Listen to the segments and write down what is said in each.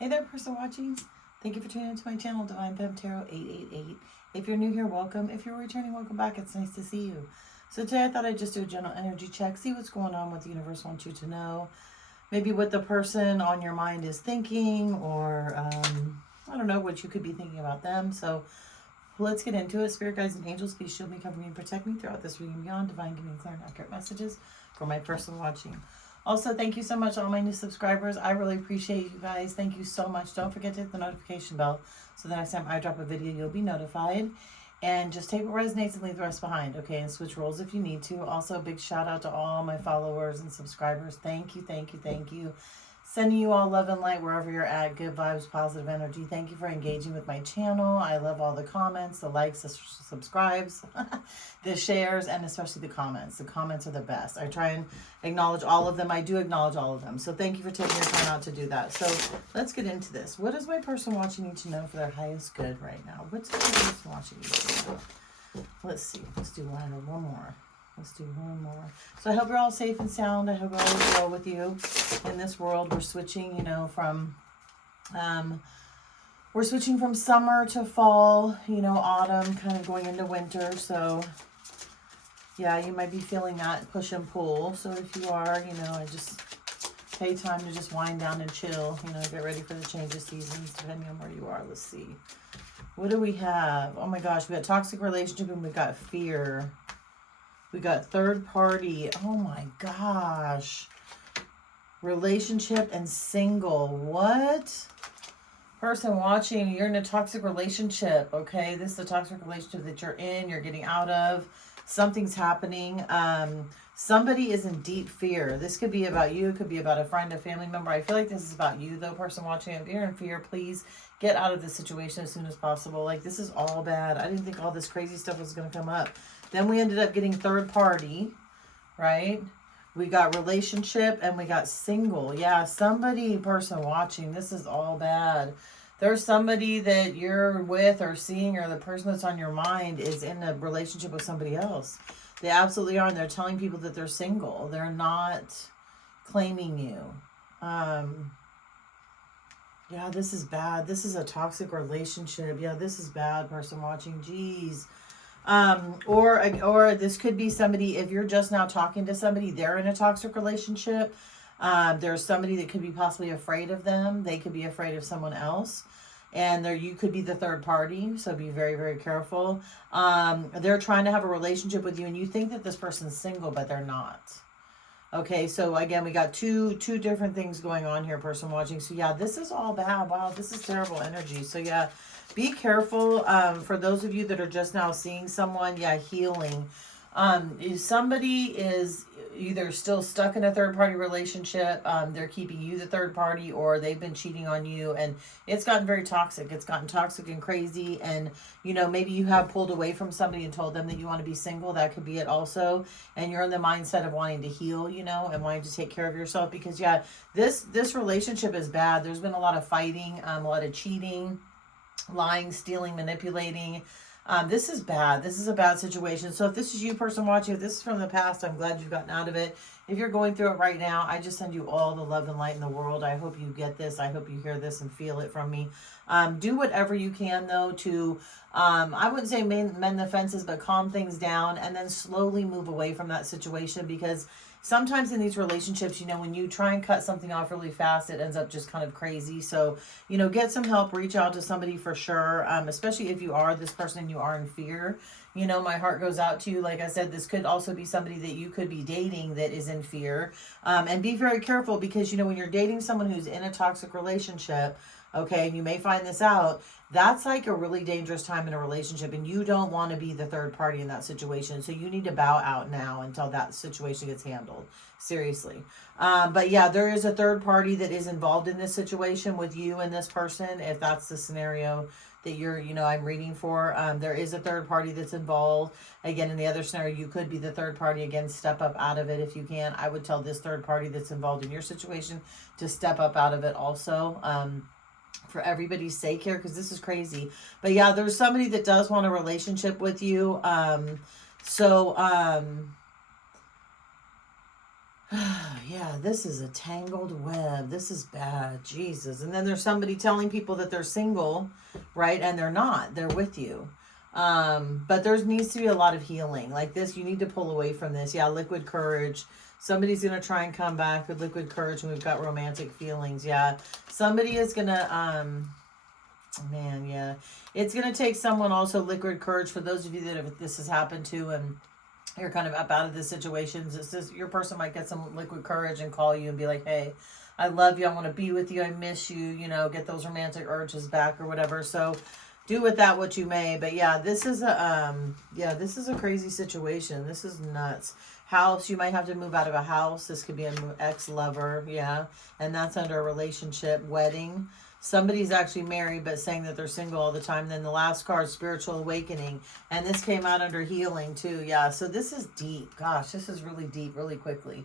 Hey there, person watching. Thank you for tuning into my channel, Divine Femme Tarot 888. If you're new here, welcome. If you're returning, welcome back. It's nice to see you. So today I thought I'd just do a general energy check, see what's going on, what the universe wants you to know. Maybe what the person on your mind is thinking, or I don't know, what you could be thinking about them. So let's get into it. Spirit guides and angels, please shield me, cover me, and protect me throughout this reading and beyond. Divine, give me clear and accurate messages for my person watching. Also, thank you so much to all my new subscribers. I really appreciate you guys. Thank you so much. Don't forget to hit the notification bell so the next time I drop a video, you'll be notified. And just take what resonates and leave the rest behind, okay? And switch roles if you need to. Also, a big shout out to all my followers and subscribers. Thank you, thank you, thank you. Sending you all love and light wherever you're at. Good vibes, positive energy. Thank you for engaging with my channel. I love all the comments, the likes, the subscribes, the shares, and especially the comments. The comments are the best. I try and acknowledge all of them. I do acknowledge all of them. So thank you for taking your time out to do that. So let's get into this. What does my person watching need to know for their highest good right now? What's my person watching need to know? Let's see. Let's do one more. Let's do one more. So I hope you're all safe and sound. I hope all is well with you in this world. We're switching, from summer to fall, autumn, kind of going into winter. So yeah, you might be feeling that push and pull. So if you are, I just take time to just wind down and chill, get ready for the change of seasons depending on where you are. Let's see. What do we have? Oh my gosh, we got toxic relationship and we got fear. We got third party. Oh my gosh. Relationship and single. What? Person watching, you're in a toxic relationship, okay? This is a toxic relationship that you're in, you're getting out of. Something's happening. Somebody is in deep fear. This could be about you. It could be about a friend, a family member. I feel like this is about you, though, person watching. If you're in fear, please get out of this situation as soon as possible. Like, this is all bad. I didn't think all this crazy stuff was going to come up. Then we ended up getting third party, right? We got relationship and we got single. Yeah, somebody, person watching, this is all bad. There's somebody that you're with or seeing, or the person that's on your mind is in a relationship with somebody else. They absolutely are, and they're telling people that they're single. They're not claiming you. Yeah, this is bad. This is a toxic relationship. Yeah, this is bad, person watching. Jeez. Or this could be somebody, if you're just now talking to somebody, they're in a toxic relationship. There's somebody that could be possibly afraid of them. They could be afraid of someone else. And you could be the third party, so be very, very careful. They're trying to have a relationship with you, and you think that this person's single, but they're not. Okay, so again, we got two different things going on here, person watching. So yeah, this is all bad. Wow, this is terrible energy. So yeah, be careful. For those of you that are just now seeing someone, yeah, healing. If somebody is either still stuck in a third-party relationship, they're keeping you the third party, or they've been cheating on you, and it's gotten very toxic. It's gotten toxic and crazy, and, maybe you have pulled away from somebody and told them that you want to be single. That could be it also, and you're in the mindset of wanting to heal, and wanting to take care of yourself, because, yeah, this relationship is bad. There's been a lot of fighting, a lot of cheating, lying, stealing, manipulating. This is bad. This is a bad situation. So if this is you, person watching, if this is from the past, I'm glad you've gotten out of it. If you're going through it right now, I just send you all the love and light in the world. I hope you get this. I hope you hear this and feel it from me. Do whatever you can, though, to, I wouldn't say mend the fences, but calm things down, and then slowly move away from that situation, because sometimes in these relationships, when you try and cut something off really fast, it ends up just kind of crazy. So, get some help, reach out to somebody for sure, especially if you are this person and you are in fear. My heart goes out to you. Like I said, this could also be somebody that you could be dating that is in fear. And be very careful, because, when you're dating someone who's in a toxic relationship, okay, and you may find this out, that's like a really dangerous time in a relationship, and you don't want to be the third party in that situation. So you need to bow out now until that situation gets handled. Seriously. But yeah, there is a third party that is involved in this situation with you and this person. If that's the scenario that you're, I'm reading for, there is a third party that's involved. Again, in the other scenario, you could be the third party. Again, step up out of it if you can. I would tell this third party that's involved in your situation to step up out of it also. For everybody's sake here, because this is crazy. But yeah, there's somebody that does want a relationship with you. Yeah, this is a tangled web. This is bad. Jesus. And then there's somebody telling people that they're single, right? And they're not. They're with you. But there needs to be a lot of healing. Like this, you need to pull away from this. Yeah, liquid courage. Somebody's going to try and come back with liquid courage, and we've got romantic feelings. Yeah. Somebody is going to, man, yeah. It's going to take someone also liquid courage for those of you that this has happened to, and you're kind of up out of the situations. It's just your person might get some liquid courage and call you and be like, hey, I love you. I want to be with you. I miss you. You know, get those romantic urges back or whatever. So do with that what you may. But yeah, this is a crazy situation. This is nuts. House, you might have to move out of a house. This could be an ex-lover. Yeah. And that's under a relationship. Wedding. Somebody's actually married but saying that they're single all the time. Then the last card, spiritual awakening. And this came out under healing too. Yeah, so this is deep. Gosh, this is really deep really quickly.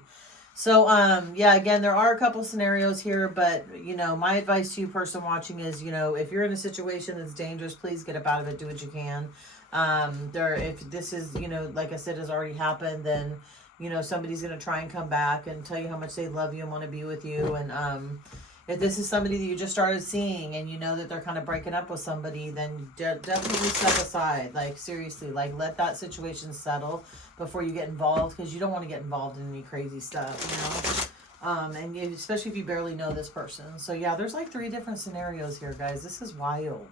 So, yeah, again, there are a couple scenarios here, but, you know, my advice to you, person watching, is, you know, if you're in a situation that's dangerous, please get up out of it. Do what you can. If this is, you know, like I said, has already happened, then, you know, somebody's going to try and come back and tell you how much they love you and want to be with you. And, if this is somebody that you just started seeing and you know that they're kind of breaking up with somebody, then definitely step aside. Like, seriously, like, let that situation settle before you get involved, because you don't want to get involved in any crazy stuff, you know? And especially if you barely know this person. So, yeah, there's like 3 different scenarios here, guys. This is wild.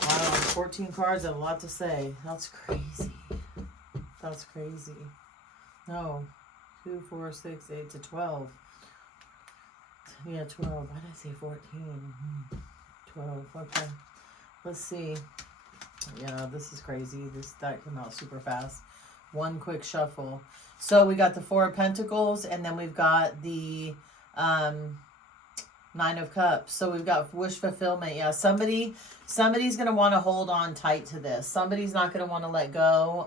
Wow, 14 cards and a lot to say. That's crazy. That's crazy. No. 2, 4, 6, 8 to 12. Yeah, 12. Why did I say 14? 12. Okay. Let's see. Yeah, this is crazy. That came out super fast. One quick shuffle. So we got the 4 of Pentacles, and then we've got the 9 of Cups. So we've got wish fulfillment. Yeah, somebody's going to want to hold on tight to this. Somebody's not going to want to let go.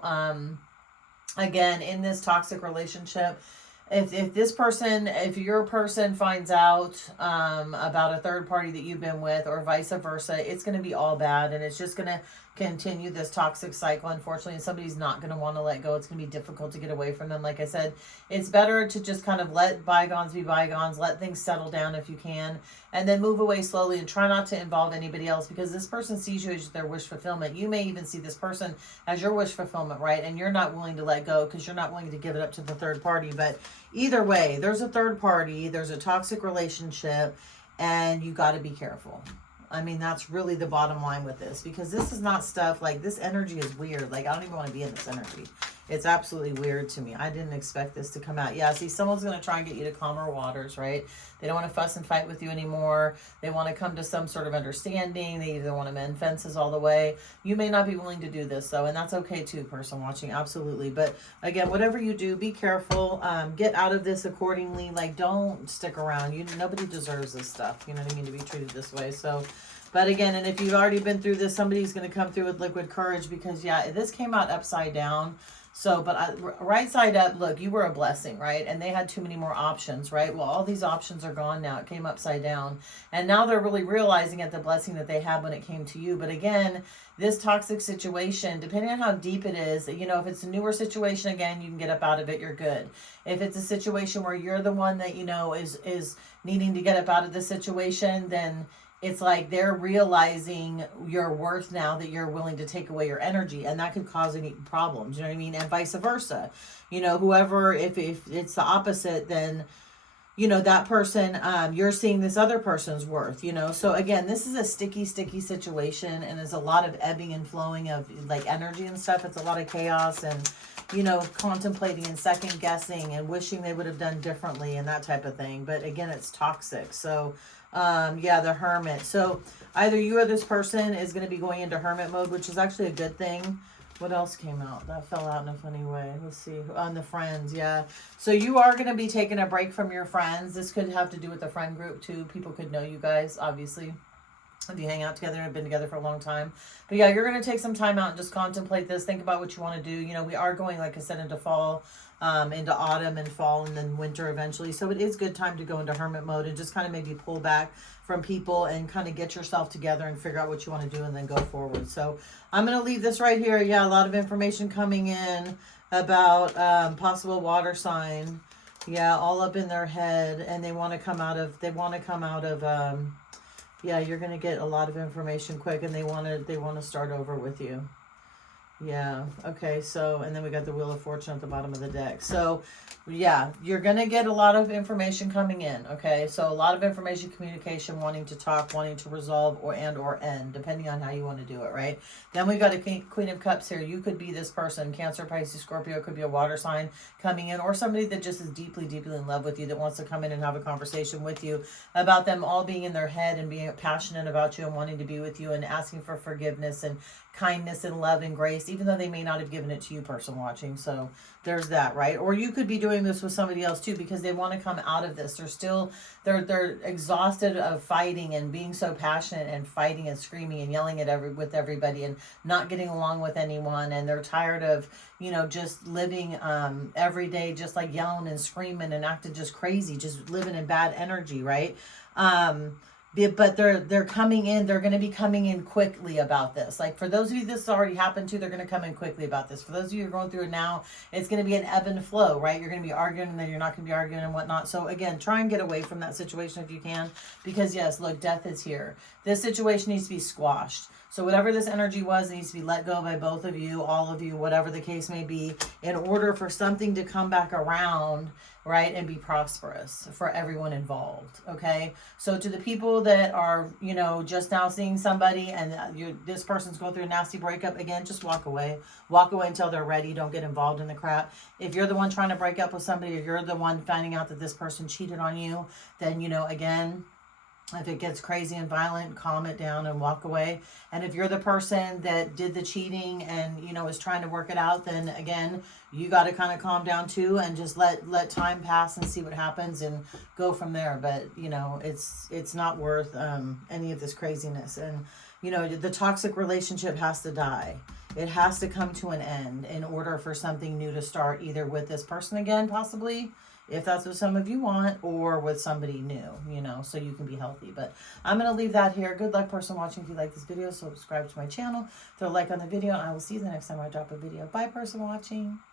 Again, in this toxic relationship, if your person finds out about a third party that you've been with, or vice versa, it's going to be all bad, and it's just going to continue this toxic cycle, unfortunately, and somebody's not going to want to let go. It's going to be difficult to get away from them. Like I said, it's better to just kind of let bygones be bygones, let things settle down if you can, and then move away slowly and try not to involve anybody else, because this person sees you as their wish fulfillment. You may even see this person as your wish fulfillment, right? And you're not willing to let go because you're not willing to give it up to the third party. But either way, there's a third party, there's a toxic relationship, and you got to be careful. I mean, that's really the bottom line with this, because this is not stuff like, this energy is weird. Like, I don't even want to be in this energy. It's absolutely weird to me. I didn't expect this to come out. Yeah, see, someone's going to try and get you to calmer waters, right? They don't want to fuss and fight with you anymore. They want to come to some sort of understanding. They either want to mend fences all the way. You may not be willing to do this, though, and that's okay too, person watching, absolutely. But again, whatever you do, be careful. Get out of this accordingly. Like, don't stick around. Nobody deserves this stuff, you know what I mean, to be treated this way. So, but again, and if you've already been through this, somebody's going to come through with liquid courage, because, yeah, this came out upside down. So, but right side up, look, you were a blessing, right? And they had too many more options, right? Well, all these options are gone now. It came upside down. And now they're really realizing at the blessing that they had when it came to you. But again, this toxic situation, depending on how deep it is, you know, if it's a newer situation, again, you can get up out of it, you're good. If it's a situation where you're the one that, you know, is needing to get up out of the situation, then it's like they're realizing your worth now, that you're willing to take away your energy, and that could cause any problems, you know what I mean? And vice versa. You know, whoever, if it's the opposite, then, you know, that person, you're seeing this other person's worth, you know? So again, this is a sticky situation, and there's a lot of ebbing and flowing of like energy and stuff. It's a lot of chaos and, you know, contemplating and second guessing and wishing they would have done differently and that type of thing. But again, it's toxic. So, yeah, the Hermit. So either you or this person is going to be going into hermit mode, which is actually a good thing. What else came out? That fell out in a funny way. Let's see. On the friends, yeah. So you are going to be taking a break from your friends. This could have to do with the friend group too. People could know you guys, obviously, if you hang out together and have been together for a long time. But yeah, you're going to take some time out and just contemplate this. Think about what you want to do. You know, we are going, like I said, into fall, into autumn and fall, and then winter eventually. So it is good time to go into hermit mode and just kind of maybe pull back from people and kind of get yourself together and figure out what you want to do and then go forward. So I'm going to leave this right here. Yeah, a lot of information coming in. about possible water sign. Yeah, all up in their head, and they want to come out of, yeah, you're going to get a lot of information quick, and they want to start over with you. Yeah, okay, so, and then we got the Wheel of Fortune at the bottom of the deck. So, yeah, you're going to get a lot of information coming in, okay? So, a lot of information, communication, wanting to talk, wanting to resolve, or end, depending on how you want to do it, right? Then we got a Queen of Cups here. You could be this person, Cancer, Pisces, Scorpio, could be a water sign coming in, or somebody that just is deeply, deeply in love with you, that wants to come in and have a conversation with you about them all being in their head and being passionate about you and wanting to be with you and asking for forgiveness and kindness and love and grace, even though they may not have given it to you, person watching. So there's that, right? Or you could be doing this with somebody else too, because they want to come out of this. They're exhausted of fighting and being so passionate and fighting and screaming and yelling at with everybody and not getting along with anyone, and they're tired of, just living every day just like yelling and screaming and acting just crazy, just living in bad energy, right? But they're coming in, they're going to be coming in quickly about this. Like, for those of you this has already happened to, they're going to come in quickly about this. For those of you who are going through it now, it's going to be an ebb and flow, right? You're going to be arguing, and then you're not going to be arguing and whatnot. So again, try and get away from that situation if you can, because yes, look, death is here. This situation needs to be squashed. So whatever this energy was, it needs to be let go by both of you, all of you, whatever the case may be, in order for something to come back around, right, and be prosperous for everyone involved, okay? So to the people that are, just now seeing somebody and this person's going through a nasty breakup, again, just walk away. Walk away until they're ready. Don't get involved in the crap. If you're the one trying to break up with somebody, or you're the one finding out that this person cheated on you, then, again, if it gets crazy and violent, calm it down and walk away. And if you're the person that did the cheating and, is trying to work it out, then again, you got to kind of calm down too and just let time pass and see what happens and go from there. But, it's not worth any of this craziness. And, the toxic relationship has to die. It has to come to an end in order for something new to start, either with this person again, possibly, if that's what some of you want, or with somebody new, so you can be healthy. But I'm going to leave that here. Good luck, person watching. If you like this video, subscribe to my channel, throw a like on the video, and I will see you the next time I drop a video. Bye, person watching.